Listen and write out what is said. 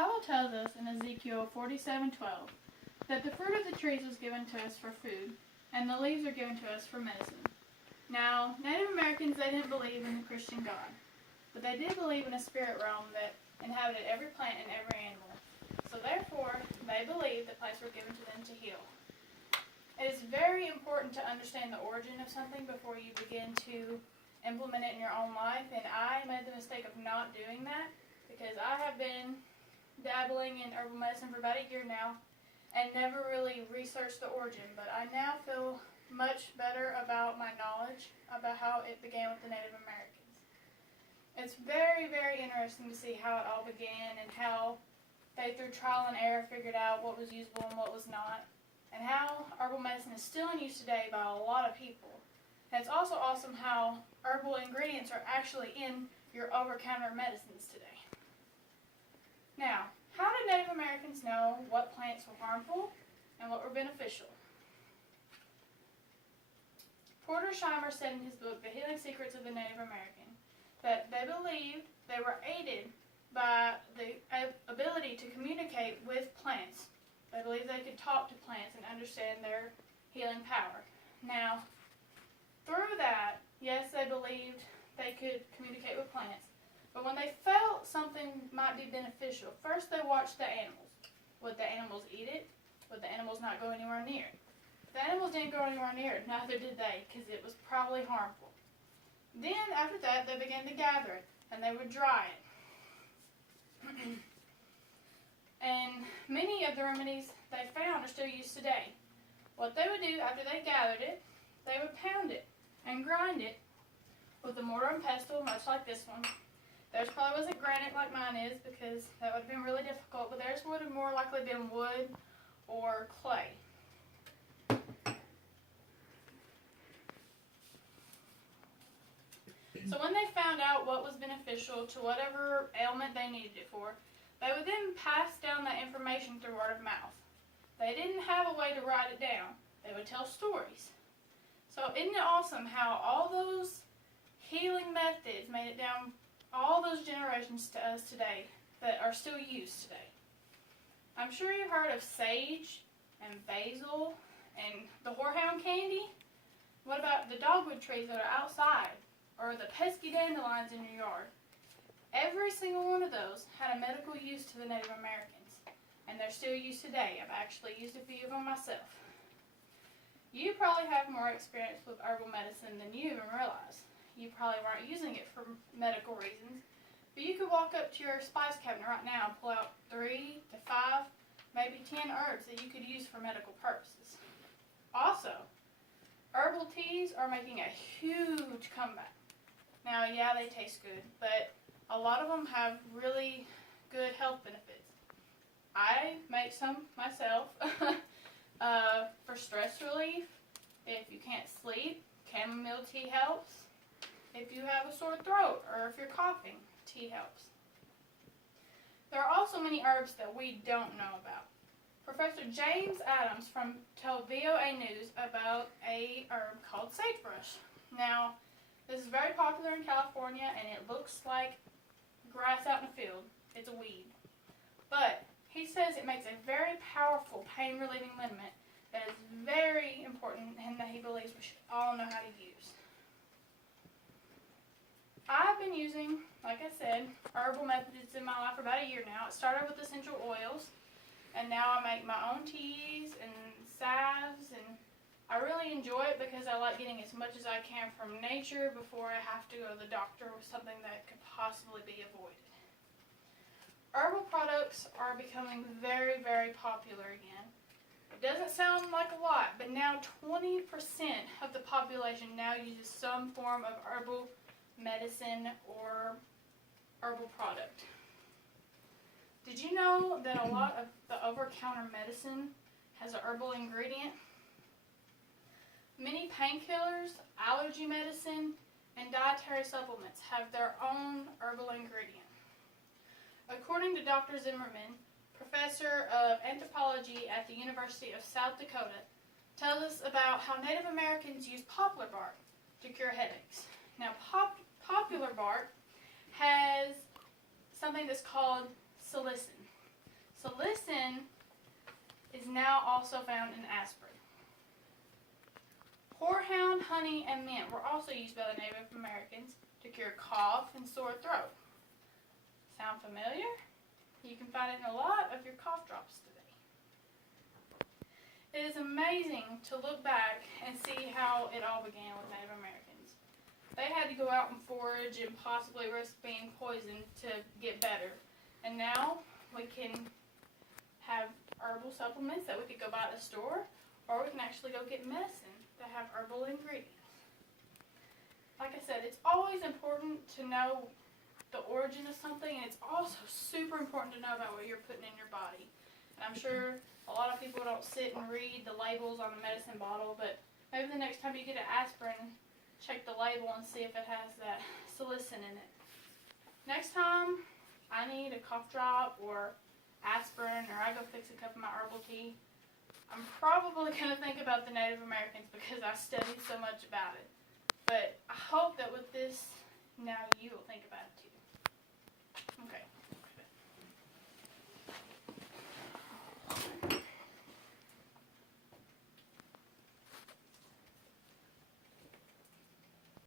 Bible tells us in Ezekiel 47:12 that the fruit of the trees was given to us for food, and the leaves are given to us for medicine. Now, Native Americans, they didn't believe in the Christian God, but they did believe in a spirit realm that inhabited every plant and every animal. So therefore, they believed that plants were given to them to heal. It is very important to understand the origin of something before you begin to implement it in your own life, and I made the mistake of not doing that because I have been dabbling in herbal medicine for about a year now and never really researched the origin, but I now feel much better about my knowledge about how it began with the Native Americans. It's very, very interesting to see how it all began and how they, through trial and error, figured out what was usable and what was not, and how herbal medicine is still in use today by a lot of people. And it's also awesome how herbal ingredients are actually in your over-counter medicines today. Now, how did Native Americans know what plants were harmful and what were beneficial? Porter Scheimer said in his book, The Healing Secrets of the Native American, that they believed they were aided by the ability to communicate with plants. They believed they could talk to plants and understand their healing power. Now, through that, yes, they believed they could communicate with plants. But when they felt something might be beneficial, first they watched the animals. Would the animals eat it? Would the animals not go anywhere near it? If the animals didn't go anywhere near it, neither did they, because it was probably harmful. Then, after that, they began to gather it, and they would dry it. And many of the remedies they found are still used today. What they would do after they gathered it, they would pound it and grind it with a mortar and pestle, much like this one. Theirs probably wasn't granite like mine is, because that would have been really difficult, but theirs would have more likely been wood or clay. So when they found out what was beneficial to whatever ailment they needed it for, they would then pass down that information through word of mouth. They didn't have a way to write it down. They would tell stories. So isn't it awesome how all those healing methods made it down all those generations to us today that are still used today? I'm sure you've heard of sage and basil and the horehound candy. What about the dogwood trees that are outside, or the pesky dandelions in your yard? Every single one of those had a medical use to the Native Americans, and they're still used today. I've actually used a few of them myself. You probably have more experience with herbal medicine than you even realize. You probably weren't using it for medical reasons, but you could walk up to your spice cabinet right now and pull out 3 to 5, maybe 10 herbs that you could use for medical purposes. Also, herbal teas are making a huge comeback. Now, yeah, they taste good, but a lot of them have really good health benefits. I make some myself for stress relief. If you can't sleep, chamomile tea helps. If you have a sore throat or if you're coughing, tea helps. There are also many herbs that we don't know about. Professor James Adams told VOA News about a herb called sagebrush. Now, this is very popular in California, and it looks like grass out in the field. It's a weed. But he says it makes a very powerful pain-relieving liniment that is very important and that he believes we should all know how to use. I've been using, like I said, herbal methods in my life for about a year now. It started with essential oils, and now I make my own teas and salves, and I really enjoy it because I like getting as much as I can from nature before I have to go to the doctor with something that could possibly be avoided. Herbal products are becoming very, very popular again. It doesn't sound like a lot, but now 20% of the population now uses some form of herbal medicine or herbal product. Did you know that a lot of the over-counter medicine has a herbal ingredient? Many painkillers, allergy medicine, and dietary supplements have their own herbal ingredient. According to Dr. Zimmerman, professor of anthropology at the University of South Dakota, tells us about how Native Americans use poplar bark to cure headaches. Now, poplar bark has something that's called salicin. Salicin is now also found in aspirin. Horehound, honey, and mint were also used by the Native Americans to cure cough and sore throat. Sound familiar? You can find it in a lot of your cough drops today. It is amazing to look back and see how it all began with Native Americans. They had to go out and forage and possibly risk being poisoned to get better. And now we can have herbal supplements that we could go buy at the store, or we can actually go get medicine that have herbal ingredients. Like I said, it's always important to know the origin of something, and it's also super important to know about what you're putting in your body. And I'm sure a lot of people don't sit and read the labels on the medicine bottle, but maybe the next time you get an aspirin, check the label and see if it has that salicin in it. Next time I need a cough drop or aspirin, or I go fix a cup of my herbal tea, I'm probably going to think about the Native Americans because I studied so much about it. But I hope that with this, now you will think about it